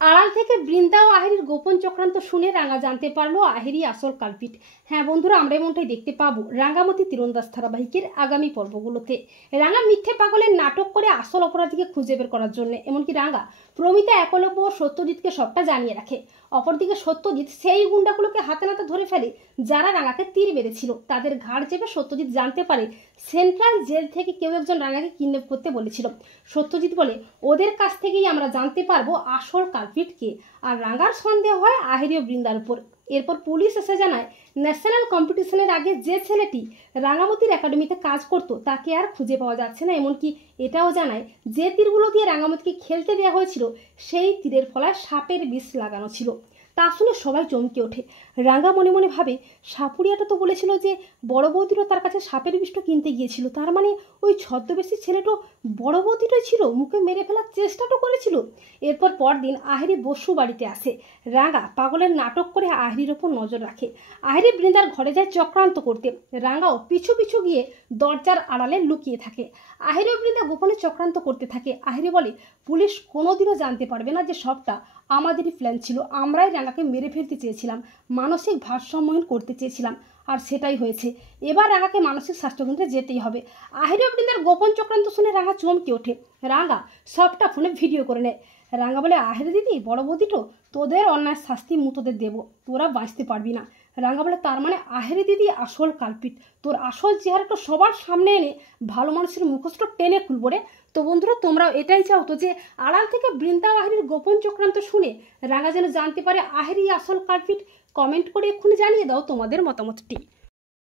আড়াল থেকে বৃন্দা ও আহিরির গোপন চক্রান্ত শুনে রাঙা জানতে পারলো আহিরি আসল কালপিট। হ্যাঁ বন্ধুরা, আমরা এমনটাই দেখতে পাবো রাঙ্গামতি তীরন্দাজ ধারাবাহিকের আগামী পর্বগুলোতে। রাঙা মিথ্যে পাগলের নাটক করে আসল অপরাধীকে খুঁজে বের করার জন্য, এমনকি রাঙা প্রমিতা, একলব্য ও সত্যজিৎকে সবটা জানিয়ে রাখে। অপরদিকে সত্যজিৎ সেই গুন্ডাগুলোকে হাতে নাতে ধরে ফেলে যারা রাঙাকে তীর মেরেছিল। তাদের ঘাড় চেপে সত্যজিৎ জানতে পারে সেন্ট্রাল জেল থেকে কেউ একজন রাঙাকে কিডন্যাপ করতে বলেছিল। সত্যজিৎ বলে, ওদের কাছ থেকেই আমরা জানতে পারবো আসল কালপিট কে। আর রাঙার সন্দেহ হয় আহিরি ও বৃন্দার উপর। এরপর পুলিশ এসে জানায়, ন্যাশনাল কম্পিটিশনের আগে যে ছেলেটি রাঙামতির একাডেমিতে কাজ করত তাকে আর খুঁজে পাওয়া যাচ্ছে না। এমনকি এটাও জানায় যে তীরগুলো দিয়ে রাঙামতিকে খেলতে দেওয়া হয়েছিল সেই তীরের ফলায় সাপের বিষ লাগানো ছিল। তা শুনে সবাই চমকে ওঠে। রাঙা মনে মনে ভাবে, সাপুরিয়াটা তো বলেছিল যে বড় বৌদিরও তার কাছে সাপের বিষটা কিনতে গিয়েছিল, তার মানে ওই ছদ্মবেশী ছেলেটা বড় বৌদিটাই ছিল, মুখে মেরে ফেলার চেষ্টাটা করেছিল। এরপর পরদিন আহিরি বসু বাড়িতে আসে। রাঙা পাগলের নাটক করে আহিরির ওপর নজর রাখে। আহিরি বৃন্দার ঘরে যায় চক্রান্ত করতে। রাঙাও পিছু পিছু গিয়ে দরজার আড়ালে লুকিয়ে থাকে। আহিরি ও বৃন্দা গোপনে চক্রান্ত করতে থাকে। আহিরি বলে, পুলিশ কোনোদিনও জানতে পারবে না যে সবটা আমাদেরই প্ল্যান ছিল। আমরাই রাঙাকে মেরে ফেলতে চেয়েছিলাম, মানসিক ভারসাম্যহীন করতে চেয়েছিলাম, আর সেটাই হয়েছে। এবার রাঙাকে মানসিক স্বাস্থ্যকেন্দ্রে যেতেই হবে। আহিরি ও বৃন্দার গোপন চক্রান্ত শুনে রাঙা চমকে ওঠে। রাঙা সবটা ফোনে ভিডিও করে নেয়। রাঙা বলে, আহিরি দিদি, বড় বৌদিটো, তোদের অন্যায় শাস্তি তোদের দেবো, তোরা বাঁচতে পারবি না। রাঙা বলে, তার মানে আহিরি দিদি আসল কালপিট, তোর আসল চেহারাটা সবার সামনে এনে ভালো মানুষের মুখোশটা টেনে খুলবো রে। তো বন্ধুরা, তোমরাও এটাই চাও তো যে আড়াল থেকে বৃন্দা ও আহিরির গোপন চক্রান্ত শুনে রাঙা যেন জানতে পারে আহিরি আসল কালপিট? কমেন্ট করে এক্ষুনি জানিয়ে দাও তোমাদের মতামতটি।